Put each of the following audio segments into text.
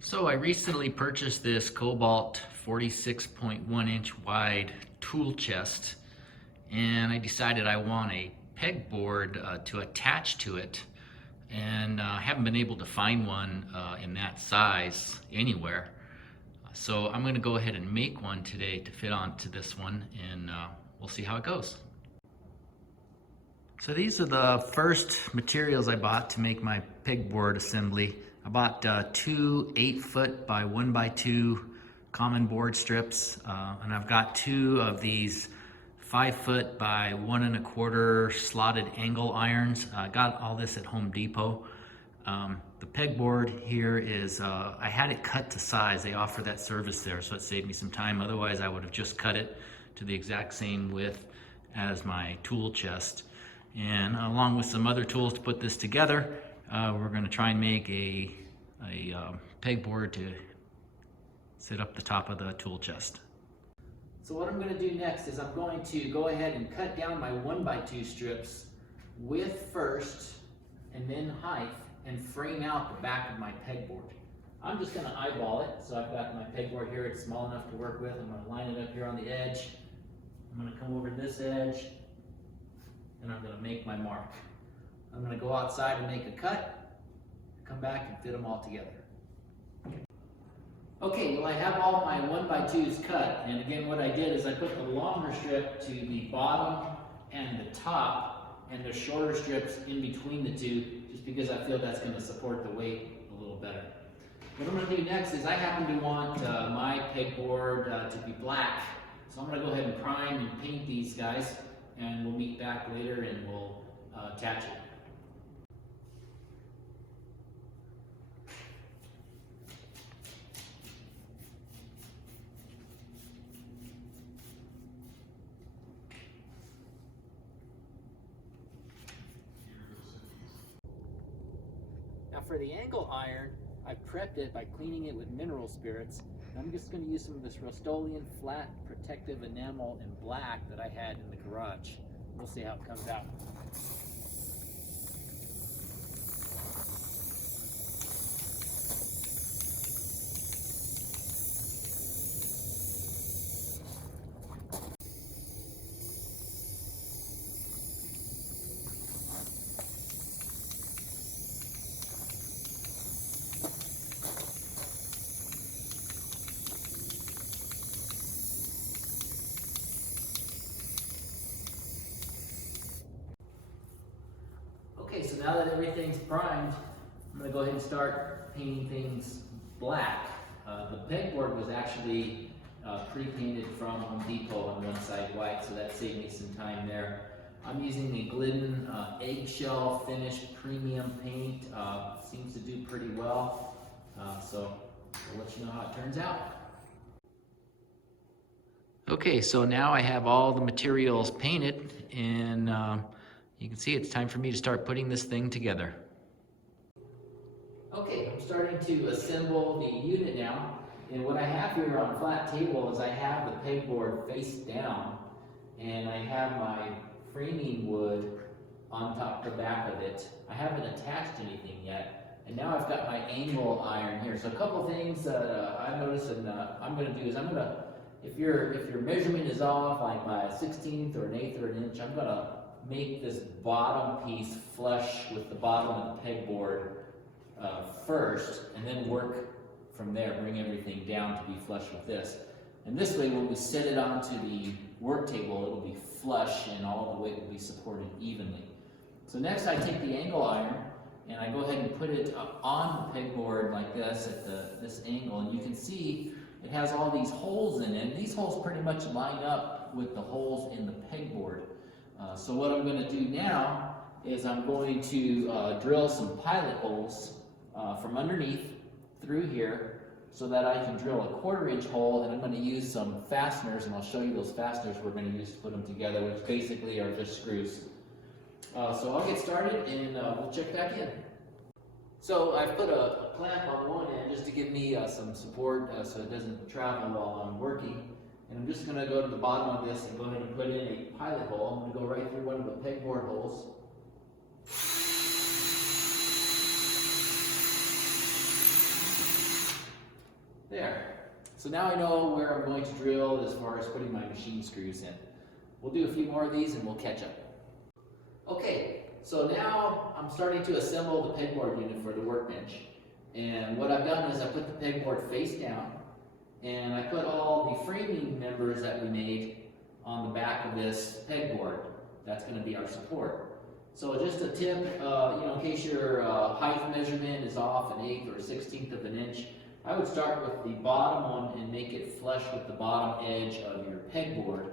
So I recently purchased this Kobalt 46.1 inch wide tool chest, and I decided I want a pegboard to attach to it, and I haven't been able to find one in that size anywhere. So I'm going to go ahead and make one today to fit onto this one, and we'll see how it goes. So these are the first materials I bought to make my pegboard assembly. I bought two 8-foot by 1x2 common board strips, and I've got two of these 5-foot by 1 1/4 slotted angle irons. I got all this at Home Depot. The pegboard here is, I had it cut to size. They offer that service there, so it saved me some time. Otherwise, I would have just cut it to the exact same width as my tool chest. And along with some other tools to put this together, we're going to try and make a pegboard to sit up the top of the tool chest. So what I'm going to do next is I'm going to go ahead and cut down my 1x2 strips width first and then height and frame out the back of my pegboard. I'm just going to eyeball it. So I've got my pegboard here, it's small enough to work with. I'm going to line it up here on the edge. I'm going to come over this edge and I'm going to make my mark. I'm going to go outside and make a cut, come back and fit them all together. Okay, well I have all my 1x2s cut, and again what I did is I put the longer strip to the bottom and the top, and the shorter strips in between the two, just because I feel that's going to support the weight a little better. What I'm going to do next is I happen to want my pegboard to be black, so I'm going to go ahead and prime and paint these guys, and we'll meet back later and we'll attach it. Now for the angle iron, I've prepped it by cleaning it with mineral spirits. I'm just going to use some of this Rust-Oleum flat protective enamel in black that I had in the garage. We'll see how it comes out. Okay, so now that everything's primed, I'm going to go ahead and start painting things black. The pegboard was actually pre-painted from Home Depot on one side white, so that saved me some time there. I'm using the Glidden eggshell finished premium paint. Seems to do pretty well, so I'll let you know how it turns out. Okay, so now I have all the materials painted, and you can see it's time for me to start putting this thing together. Okay, I'm starting to assemble the unit now, and what I have here on a flat table is I have the pegboard face down, and I have my framing wood on top the back of it. I haven't attached anything yet, and now I've got my angle iron here. So a couple things that I've noticed, and I'm going to do is I'm going to, if your measurement is off, like by a 16th or an 1/8 or an inch, I'm going to make this bottom piece flush with the bottom of the pegboard first, and then work from there, bring everything down to be flush with this. And this way, when we set it onto the work table, it'll be flush and all of the weight will be supported evenly. So next I take the angle iron and I go ahead and put it on the pegboard like this at this angle, and you can see it has all these holes in it, and these holes pretty much line up with the holes in the pegboard. So what I'm going to do now is I'm going to drill some pilot holes from underneath through here so that I can drill a 1/4 inch hole, and I'm going to use some fasteners, and I'll show you those fasteners we're going to use to put them together, which basically are just screws. So I'll get started and we'll check back in. So I've put a clamp on one end just to give me some support so it doesn't travel while I'm working. And I'm just going to go to the bottom of this and go ahead and put in a pilot hole. I'm going to go right through one of the pegboard holes. There. So now I know where I'm going to drill as far as putting my machine screws in. We'll do a few more of these and we'll catch up. Okay, so now I'm starting to assemble the pegboard unit for the workbench. And what I've done is I put the pegboard face down, and I put all the framing members that we made on the back of this pegboard. That's going to be our support. So just a tip, in case your height measurement is off an 1/8 or 1/16 of an inch, I would start with the bottom one and make it flush with the bottom edge of your pegboard,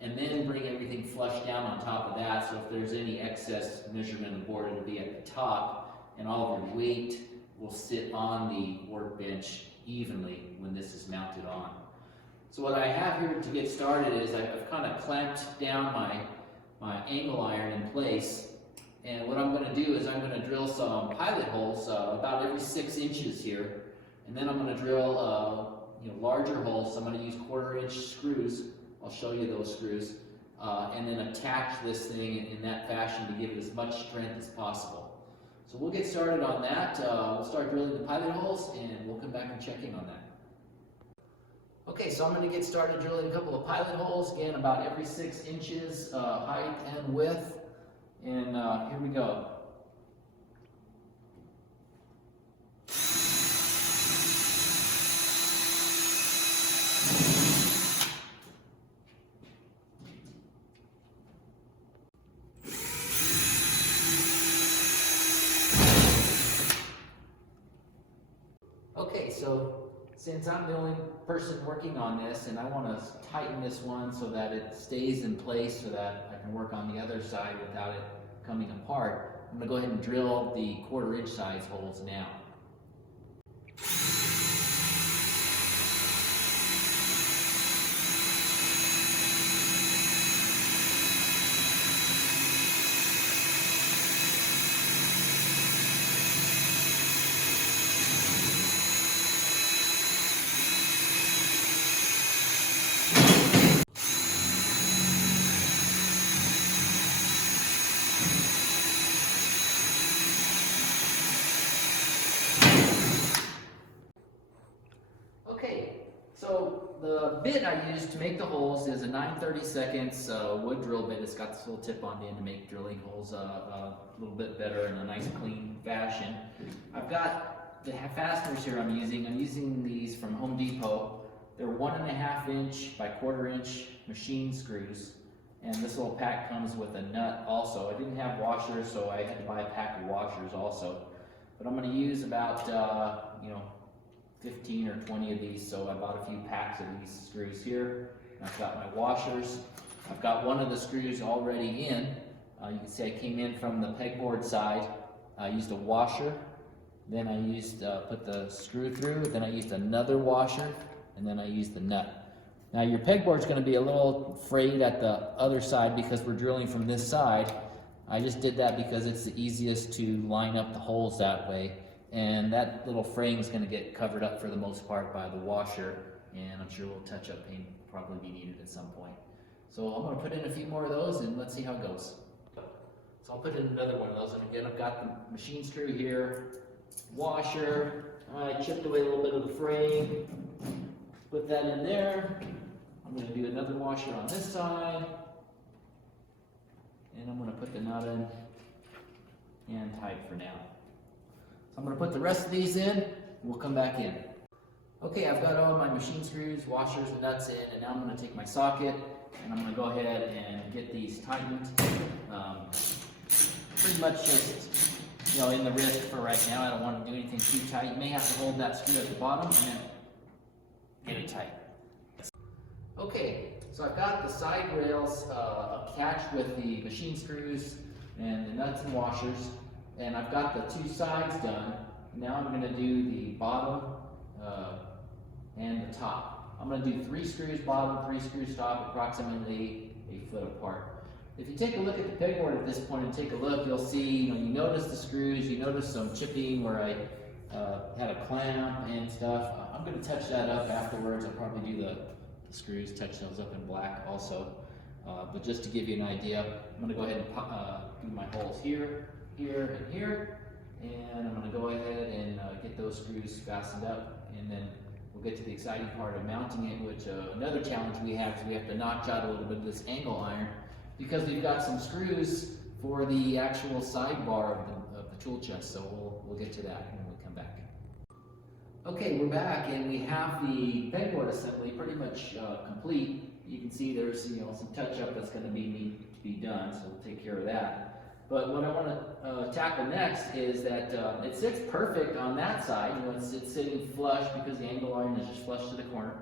and then bring everything flush down on top of that. So if there's any excess measurement of the board, it'll be at the top, and all of your weight will sit on the workbench evenly when this is mounted on. So what I have here to get started is I've kind of clamped down my angle iron in place, and what I'm going to do is I'm going to drill some pilot holes about every 6 inches here, and then I'm going to drill larger holes. So I'm going to use 1/4 inch screws. I'll show you those screws, and then attach this thing in that fashion to give it as much strength as possible. So we'll get started on that. We'll start drilling the pilot holes, and we'll come back and check in on that. Okay, so I'm going to get started drilling a couple of pilot holes, again about every 6 inches height and width, and here we go. Okay, so since I'm the only person working on this, and I want to tighten this one so that it stays in place so that I can work on the other side without it coming apart, I'm going to go ahead and drill the 1/4 inch size holes now. Okay, so the bit I used to make the holes is a 9/32 wood drill bit. It's got this little tip on the end to make drilling holes a little bit better in a nice clean fashion. I've got the fasteners here I'm using these from Home Depot. They're 1.5 inch by 1/4 inch machine screws, and this little pack comes with a nut also. I didn't have washers, so I had to buy a pack of washers also. But I'm going to use about 15 or 20 of these, so I bought a few packs of these screws here. I've got my washers. I've got one of the screws already in. You can see I came in from the pegboard side. I used a washer, then I put the screw through, then I used another washer, and then I used the nut. Now your pegboard's going to be a little frayed at the other side because we're drilling from this side. I just did that because it's the easiest to line up the holes that way. And that little frame is going to get covered up for the most part by the washer, and I'm sure we'll touch up paint probably be needed at some point. So I'm going to put in a few more of those and let's see how it goes. So I'll put in another one of those, and again I've got the machine screw here, washer. I chipped away a little bit of the frame, put that in there. I'm going to do another washer on this side, and I'm going to put the nut in and tight for now. So I'm going to put the rest of these in, and we'll come back in. Okay, I've got all my machine screws, washers, and nuts in, and now I'm going to take my socket, and I'm going to go ahead and get these tightened. Pretty much just, in the wrist for right now. I don't want to do anything too tight. You may have to hold that screw at the bottom and then get it tight. Okay, so I've got the side rails attached with the machine screws and the nuts and washers. And I've got the 2 sides done. Now I'm going to do the bottom and the top. I'm going to do 3 screws bottom, 3 screws top, approximately 1 foot apart. If you take a look at the pegboard at this point and take a look, you'll see, you notice the screws, you notice some chipping where I had a clamp and stuff. I'm going to touch that up afterwards. I'll probably do the screws, touch those up in black also. But just to give you an idea, I'm going to go ahead and do my holes here, here, and here, and I'm going to go ahead and get those screws fastened up, and then we'll get to the exciting part of mounting it, which another challenge we have is we have to notch out a little bit of this angle iron because we've got some screws for the actual sidebar of the tool chest. So we'll get to that when we come back. Okay, we're back and we have the pegboard assembly pretty much complete. You can see there's some touch up that's going to need to be done, so we'll take care of that. But what I want to tackle next is that it sits perfect on that side. It's sitting flush because the angle iron is just flush to the corner.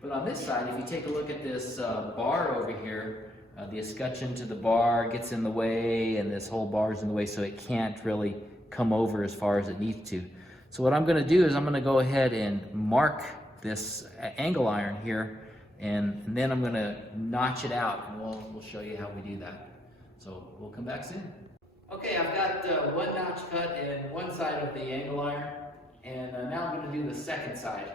But on this side, if you take a look at this bar over here, the escutcheon to the bar gets in the way, and this whole bar is in the way, so it can't really come over as far as it needs to. So what I'm going to do is I'm going to go ahead and mark this angle iron here, and then I'm going to notch it out, and we'll show you how we do that. So we'll come back soon. Okay, I've got one notch cut in one side of the angle iron, and now I'm going to do the second side.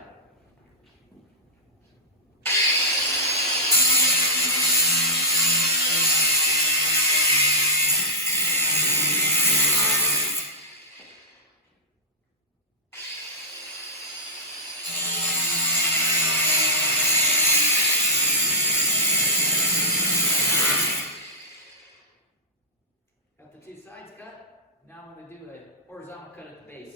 The two sides cut. Now I'm going to do a horizontal cut at the base.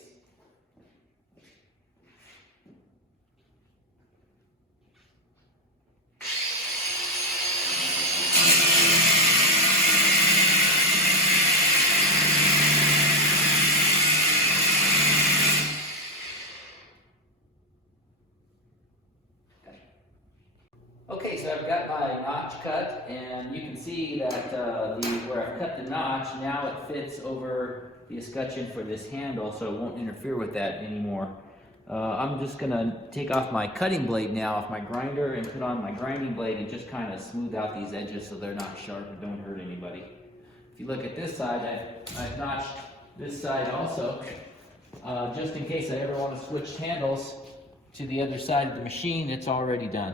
Okay, so I've got my notch cut, and you can see that where I've cut the notch, now it fits over the escutcheon for this handle, so it won't interfere with that anymore. I'm just going to take off my cutting blade now off my grinder and put on my grinding blade and just kind of smooth out these edges so they're not sharp and don't hurt anybody. If you look at this side, I've notched this side also, just in case I ever want to switch handles to the other side of the machine. It's already done.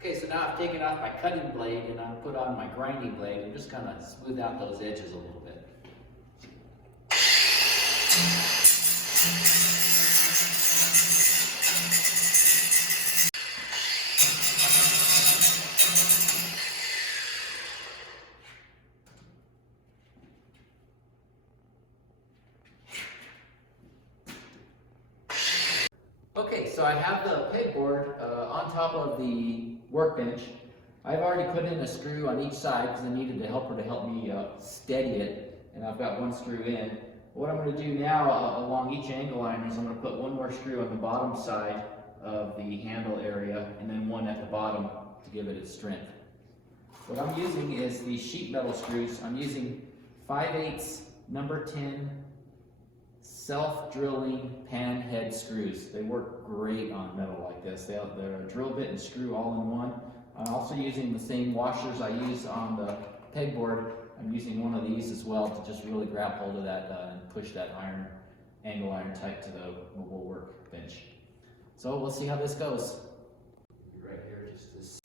Okay, so now I've taken off my cutting blade and I've put on my grinding blade and just kind of smooth out those edges a little bit. Okay, so I have the pegboard on top of the workbench. I've already put in a screw on each side because I needed a helper to help me steady it, and I've got one screw in. What I'm going to do now along each angle iron is I'm going to put one more screw on the bottom side of the handle area and then one at the bottom to give it its strength. What I'm using is these sheet metal screws. I'm using 5/8 number 10 self-drilling pan head screws. They work great on metal like this. They're a drill bit and screw all in one. I'm also using the same washers I use on the pegboard. I'm using one of these as well to just really grab hold of that and push that angle iron tight to the mobile workbench. So we'll see how this goes. Right here, just this.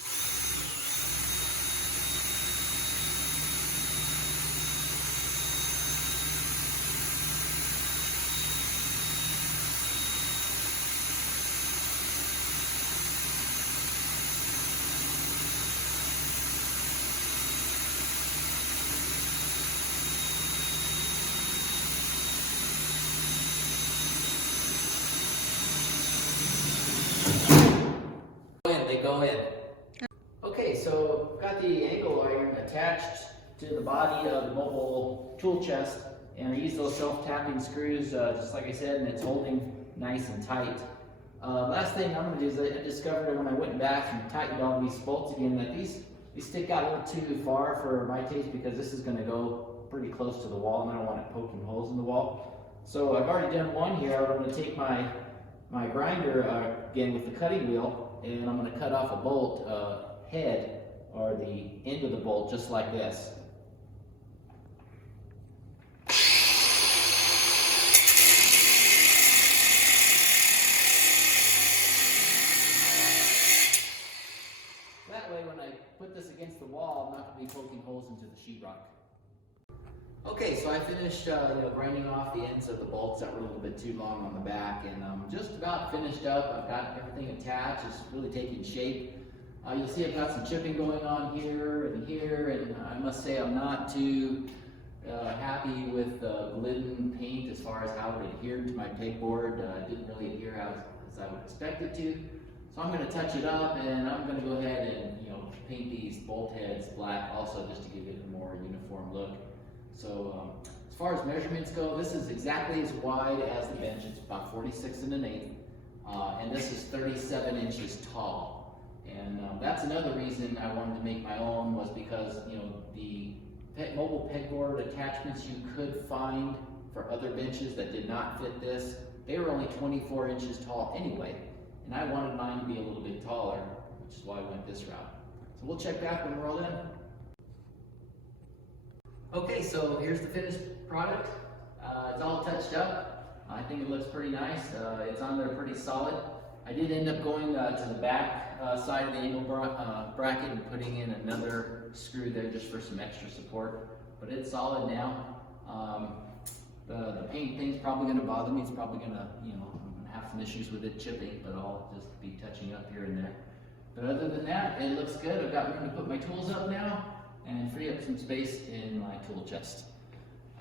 Go in. Okay, so I've got the angle iron attached to the body of the mobile tool chest, and I use those self-tapping screws just like I said, and it's holding nice and tight. Last thing I'm going to do is I discovered when I went back and tightened all these bolts again that these stick out a little too far for my taste because this is going to go pretty close to the wall and I don't want it poking holes in the wall. So I've already done one here. I'm going to take my grinder again with the cutting wheel, and I'm going to cut off a bolt head, or the end of the bolt, just like this. That way when I put this against the wall, I'm not going to be poking holes into the sheetrock. Okay, so I finished grinding off the end ends of the bolts that were a little bit too long on the back, and I'm just about finished up. I've got everything attached. It's really taking shape. You'll see I've got some chipping going on here, and I must say I'm not too happy with the Glidden paint as far as how it adhered to my pegboard. It didn't really adhere as I would expect it to. So I'm going to touch it up, and I'm going to go ahead and paint these bolt heads black also, just to give it a more uniform look. So as far as measurements go, this is exactly as wide as the bench. It's about 46 1/8, and this is 37 inches tall. And that's another reason I wanted to make my own, was because the mobile pegboard attachments you could find for other benches that did not fit this, they were only 24 inches tall anyway, and I wanted mine to be a little bit taller, which is why I went this route. So we'll check back when we're all done. Okay, so here's the finished product. It's all touched up. I think it looks pretty nice. It's on there pretty solid. I did end up going to the back side of the angle bracket and putting in another screw there just for some extra support, but it's solid now. The paint thing's probably going to bother me. It's probably going to, I'm going to have some issues with it chipping, but I'll just be touching up here and there. But other than that, it looks good. I've got room to put my tools up now and free up some space in my tool chest.